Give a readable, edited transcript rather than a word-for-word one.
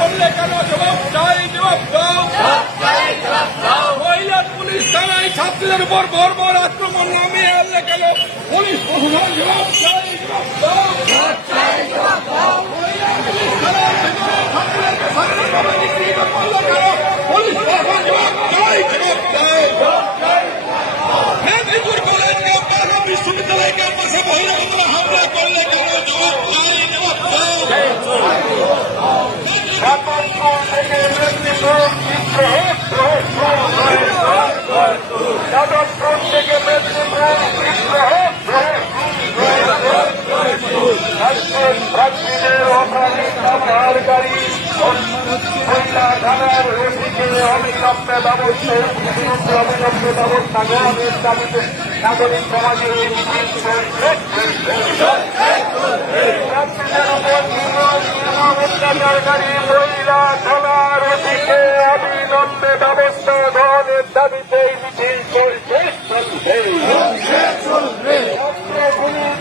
করলে কেন? জবাব চাই, জবাব দাও। মহিলা পুলিশ থানায় ছাত্রীদের উপর বর্বর আক্রমণ নামিয়ে আনলে কেন? পুলিশ প্রশাসন জবাব চাই, জবাব দাও। মহিলা পুলিশ থানায় ছাত্রীদেরকে স্বাধীনভাবে নিগৃহীত করলে কেন? পুলিশ প্রশাসন জবাব চাই, জবাব দাও। মেদিনীপুর কলেজ ক্যাম্পাস বিশ্ববিদ্যালয় ক্যাম্পাসে বহিরাগতরা হামলা করলে কেন? জবাব চাই, জবাব দাও। ছাত্রীদের অপরাধী থানার ওসিকে অবিলম্বে ব্যবস্থা গ্রহণের দাবিতে নাগরিক সমাজের এই মিছিল চলছে। ছাত্রীদের উপর অত্যাচারকারী মহিলা থানার ওসিকে অবিলম্বে ব্যবস্থা গ্রহণের দাবিতে এই মিছিল চলছে। ছাত্র পুলিশ